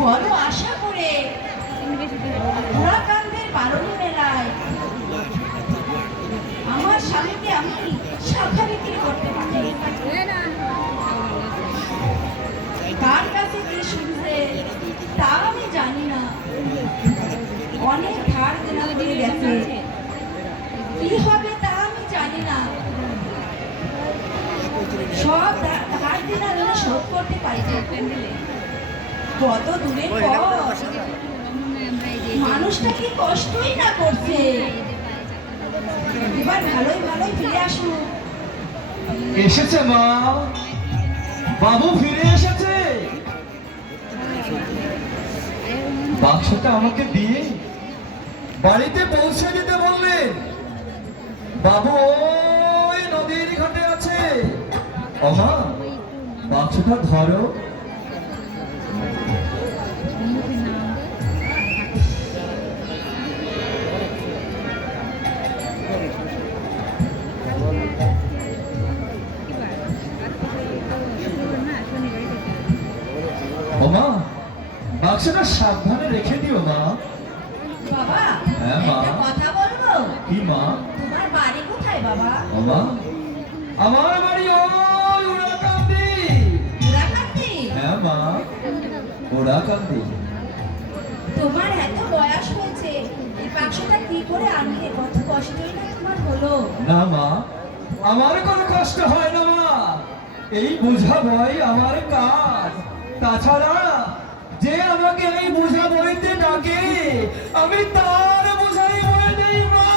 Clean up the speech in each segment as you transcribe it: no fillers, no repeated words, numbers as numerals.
বড় আশা করে ঘোড়াকান্দের বারণী মেলায় আমার স্বামীকে আমি শাখা বিক্রি করতে পারি। কার কাছে কি শুনছে তা আমি জানি না। অনেক ধার দেনা দিয়ে গেছে, কি হবে তা আমি জানি না। সব ধার দেনা শোধ করতে পারি। কত দূরে মানুষটা কি কষ্টই না করছে। এবার ভালোই ভালোই ফিরে আসুক। এসেছে মা, বাবু ফিরে এসেছে। বাক্সটা আমাকে দিয়ে বাড়িতে পৌঁছে দিতে বললেন। বাবু ওই নদীর ঘাটে আছে। ওমা, বাক্সটা ধরো। ওমা, বাক্সটা সাবধানে রেখে দিও মা। বাবা, হ্যাঁ মা। একটা কথা বলবো? কি মা? তোমার বাড়ি কোথায় বাবা? ওমা, আমার বাড়ি ওই ওড়াকান্দি। ওড়াকান্দি? হ্যাঁ মা, ওড়াকান্দি। তোমার এত বয়স হয়েছে, এই বাক্সটা কি করে আনলে? কত কষ্টই না তোমার হলো। না মা, আমার কোনো কষ্ট হয় না মা। এই বোঝা বই আমার কাজ। তাছাড়া যে আমাকে এই বোঝা বইতে ডাকে, আমি তার বোঝাই বয়ে দেই মা।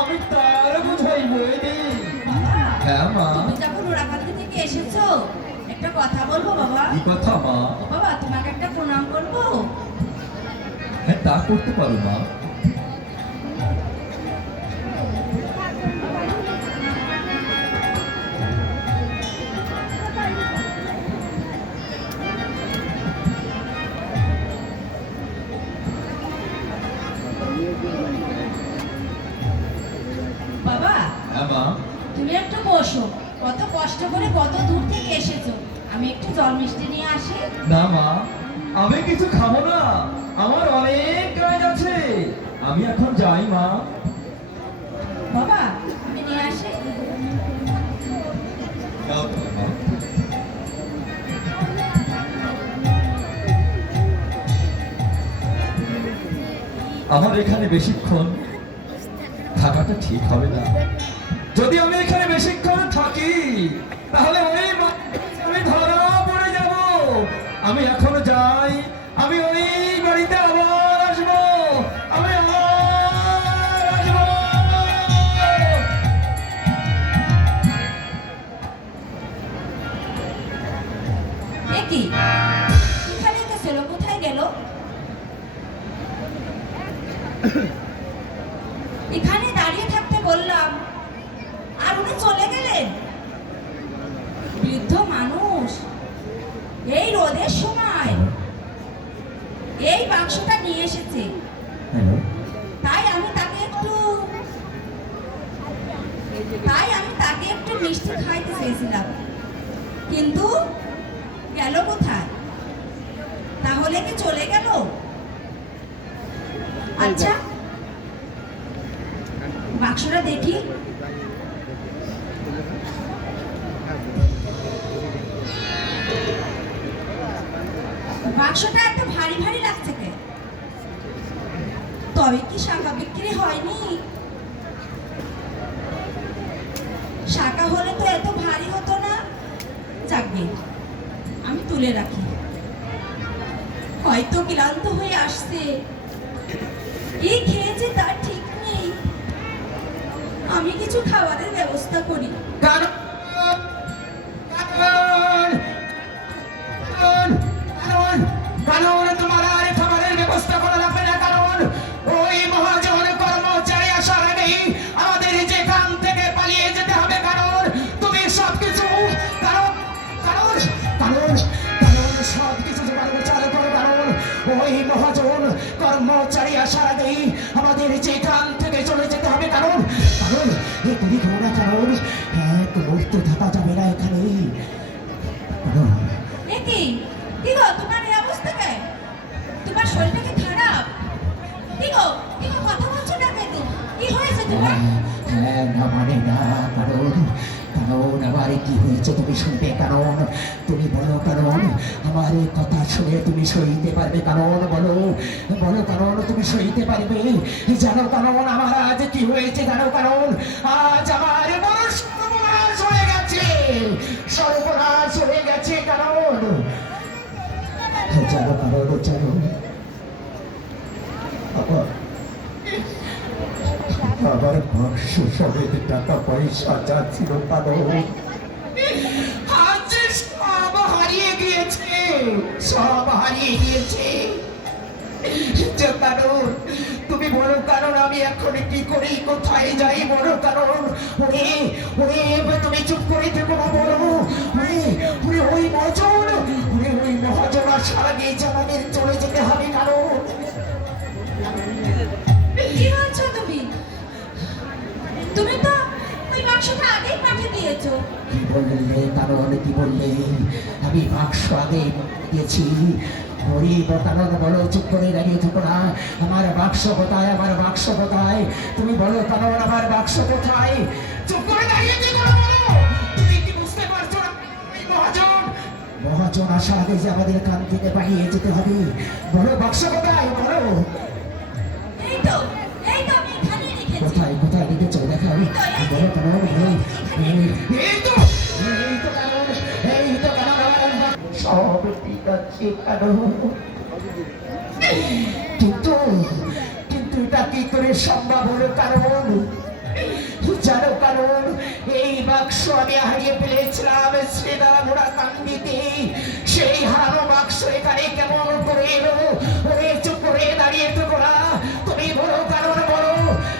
আমি তার বোঝাই বয়ে দেই। বাবা, হ্যাঁ মা। তুমি যখন ওড়াকান্দি থেকে এসেছো, একটা কথা বলবো বাবা? কি কথা মা? ও বাবা, তোমাকে একটা প্রণাম করবো? হ্যাঁ, তা করতে পারো মা। বাবা, হ্যাঁ মা। তুমি একটু বসো। কত কষ্ট করে কত দূর থেকে এসেছো, আমি একটু জল মিষ্টি নিয়ে আসি। না মা, আমি কিছু খাবো না। আমার অনেক কাজ আছে। আমি এখন যাই মা। বাবা, আমি নিয়ে আসি। যাও তো, মা। আমার এখানে বেশিক্ষণ থাকাটা ঠিক হবে না। যদি আমি এখানে বেশিক্ষণ থাকি, তাহলে আমি ধরা পড়ে যাব। আমি এখনো যাই, আমি ওই বাড়িতে আবার আসবো। আমি আবার আসবো। কি এখানে তো ছিল, কোথায় গেল? এখানে দাঁড়িয়ে থাকতে বললাম আর উনি চলে গেলেন। বৃদ্ধ মানুষ এই রোদের সময় এই বাক্সটা নিয়ে এসেছে। তাই আমি তাকে একটু মিষ্টি খাইতে চেয়েছিলাম, কিন্তু গেল কোথায়? তাহলে কি চলে গেল? আচ্ছা, বাক্সটা দেখি। বাক্সটা এত ভারী ভারী লাগছে কে? তবে কি শাখা বিক্রি হয়নি? শাখা হলে তো এত ভারী হতো না। যাকবে, আমি তুলে রাখি। হয়তো ক্লান্ত হয়ে আসছে, কি খেয়েছে তার ঠিক নেই। আমি কিছু খাবারের ব্যবস্থা করি। তোমার আর খাবারের ব্যবস্থা করা লাগবে না, কারণ ওই মহাজন কর্মচারী আসার আগেই আমাদের যেখান থেকে পালিয়ে যেতে হবে। কারণ তুমি সবকিছু সবকিছু জোগাড় চালু করো। কারণ ওই মহাজন কর্মচারী আসার আগেই আমাদের যেখান থেকে চলে যেতে হবে। কারণ তুমি ঘোড়া, কারণ এক মুহূর্ত থাকা যাবে না এখানে। কি গো, তোমার এই অবস্থা কে? শরীরটা কি খারাপ? কি গো কথা বলছো না কেন? কি হয়েছে তোমার? হ্যাঁ না মানে না, কারণ কারণ আমার কি হয়েছে তুমি শুনবে, কারণ তুমি বলো, কারণ আমার এই কথা শুনে তুমি সইতে পারবে, কারণ বলো বলো, কারণ তুমি সইতে পারবে। জানো কারণ আমার আজ কি হয়েছে, জানো কারণ আজ আমার বড় সর্বনাশ হয়ে গেছে, সর্বনাশ হয়ে গেছে, কারণ জানো কারণ জানো আমার বাক্স সমেত টাকা পয়সা যা ছিল কারণ আজ সব হারিয়ে গিয়েছে, সব হারিয়ে গিয়েছে। যে কারণ তুমি বলো, কারণ আমি এখন কি করি, কোথায় যাই, বলো কারণ। ওরে ওরে তুমি চুপ করে থেকো না, বলো ওরে ওরে ওই মহাজন, ওরে ওই মহাজন আসার আগে যে আমাদের চলে যেতে হবে, কারণ কি বলছো তুমি? তুমি তো ওই বাক্সটা আগেই পাঠিয়ে দিয়েছো। কি বললে, কারণ কি বললে? আমি বাক্স আগে দিয়েছি। গরিব কারণ বলো, চুপ করে দাঁড়িয়ে থাকো না। আমার বাক্স কোথায়, আমার বাক্স কোথায়? তুমি বলো কারণ আমার বাক্স কোথায়? চুপ করে দাঁড়িয়ে থেকো না, বলো। তুমি কি বুঝতে পারছো না? এই মহাজন মহাজন আসার আগে যে আমাদের কান থেকে বাড়িয়ে যেতে হবে, বলো বাক্স কোথায়, বলো। এই তো আমি এখানে রেখেছি। কোথায় কোথায় রেখেছো দেখাও, বলো কারণ। এই তো কারণ, এই তো কারণ আমার সব ঠিক আছে কারণ, কিন্তু কিন্তু এটা কি করে সম্ভব হলো, কারণ জানো কারণ এই বাক্স আমি হারিয়ে ফেলেছিলাম সেটা মোড়া কান্দিতে, সেই হারানো বাক্স এখানে কেমন করে এলো? ওরে চুপ করে দাঁড়িয়ে থেকো না, তুমি বলো কারণ, বলো।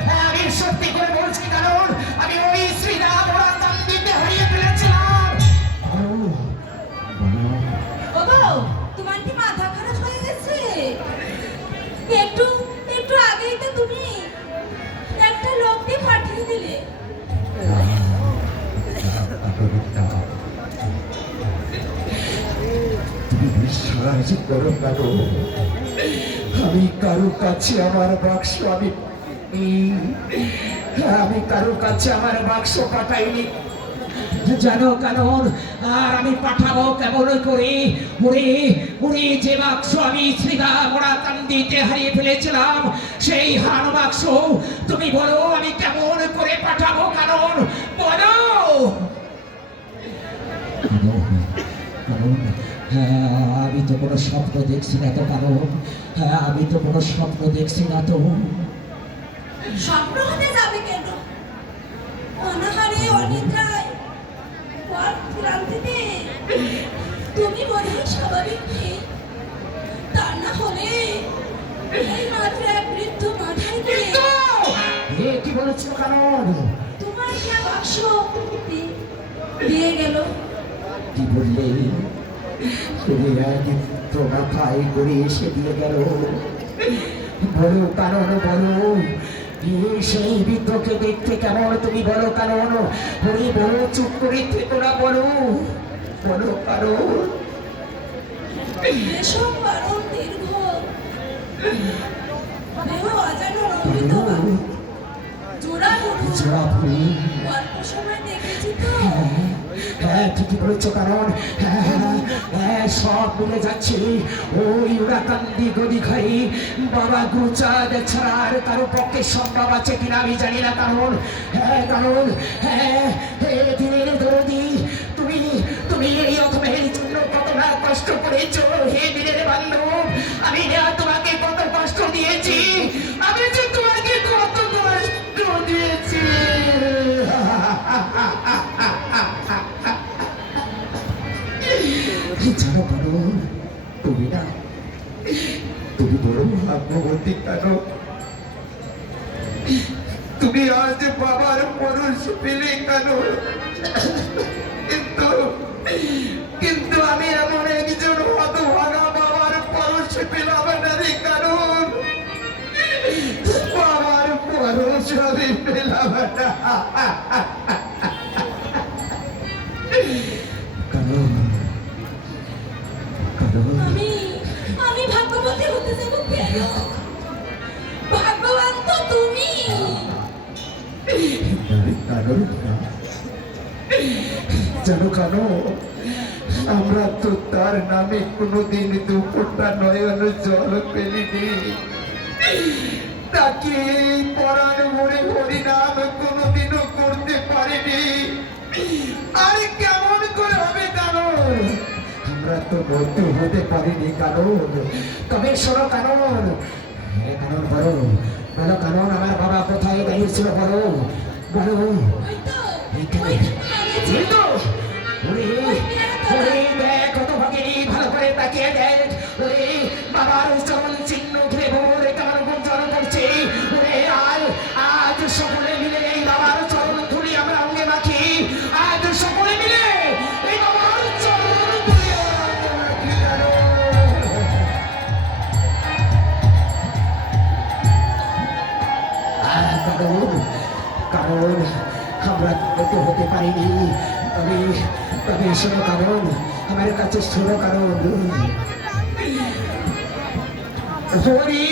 হ্যাঁ, আমি সত্যি করে বলছি, কারণ আমি ওই শ্রীরাম মোড়া কান্দিতে হারিয়ে ফেলেছিলাম। ওগো, তোমার কি মাথা খারাপ হয়ে গেছে? একটু একটু আগেই তো তুমি একটা লোককে পাঠিয়ে দিলে। তুমি বিশ্বাস করো কারো, আমি কারো কাছে আমার বাক্স আমি কারো কাছে আমার বাক্স পাঠাইনি, জানো কারণ। আর আমি পাঠাবো কেমন করে? ওরে ওরে যে বাক্স আমি শ্রীরামরা কান্দিতে হারিয়ে ফেলেছিলাম, সেই হারানো বাক্স তুমি বলো আমি কেমন করে পাঠাবো, কারণ বলো। হ্যাঁ, আমি তো কোনো স্বপ্ন দেখছি না তো, কারণ হ্যাঁ আমি তো কোনো স্বপ্ন দেখছি না তো। স্বপ্ন হতে যাবে কেন? অনাহারে অনিদ্রায় পথ ক্লান্তিতে তুমি মনে হয় স্বাভাবিক নেই। তা না হলে এই মাত্র এক বৃদ্ধ মাথায় দিয়ে কি বলেছিল, কারণ তোমার একটা বাক্স দিয়ে গেল। কি বললে? মাথায় করে এসে দিয়ে গেল, বলো কারণ, বলো। সেই বৃদ্ধকে দেখতে কেমন তুমি বলো, কারণ ওরে বলো, চুপ করে থেকো না, বলো বলো কারণ। এসব বারণ দীর্ঘ দেহ অজানো রঞ্জিত জোড়া জোড়া ফুল। অল্প সময় দেখেছি তো। হ্যাঁ ঠিকই বলেছো, কারণ হ্যাঁ সব মিলে যাচ্ছে। ওই উড়াকান্দি গদি খাই বাবা গুরুচাঁদ ছাড়া আর কারো পক্ষে সম্ভব আছে কিনা আমি জানি না, কারণ হ্যাঁ কারণ হ্যাঁ দিনের দরদি তুমি তুমি এই অথমের জন্য কত না কষ্ট করেছো, হে দিনের বান্ধব। আমি তোমাকে কত কষ্ট দিয়েছি, আমি যে তোমাকে কত কষ্ট দিয়েছি। জানো কারণ তুমি না, তুমি বড় ভাগ্যবতী, কারণ তুমি আজ বাবার পরশ পেলে, কারণ কিন্তু কিন্তু আমি এমন একজন হতভাগা বাবার পরশ পেলাম না রে, কারণ বাবার পরশ আমি পেলাম না, কারণ আমি আমি আমি ভাগ্যবতী হতে যাবো কেন? ভাগ্যবান তো তুমি। কারণ জানো কেন, আমরা তো তার নামে কোনোদিন দুপুরটা নয়ন জল পেলিনি, তাকে পরাণ ভরে হরিনাম কোনোদিনও করতে পারিনি। আর কেমন করে হবে কারণ আমরা তো বন্ধু হতে পারিনি কারণ। তবে শোনো কারণ, কারণ বলো বলো কারণ আমার বাবা কোথায় দাঁড়িয়েছিল বলো বলো। হয়তো এইখানে দাঁড়িয়েছে। এই তো, ওরে ওরে দেখ কত ভাগিনী, ভালো করে তাকিয়ে দেখ। ওরে বাবার চরণ চিহ্ন ঘিরে ভোরে কেমন গুঞ্জন করছে। ওরে আজ আজ সকলে মিলে এই বাবার চরণ ধুলি আমরা অঙ্গে মাখি। আজ সকলে মিলে এই বাবার চরণ ধুলি আমরা অঙ্গে মাখি জানো। কারণ কারণ আমরা হতে হতে পারিনি। তবে তবে শোনো কারণ, আমার কাছে শোনো কারণ। হরি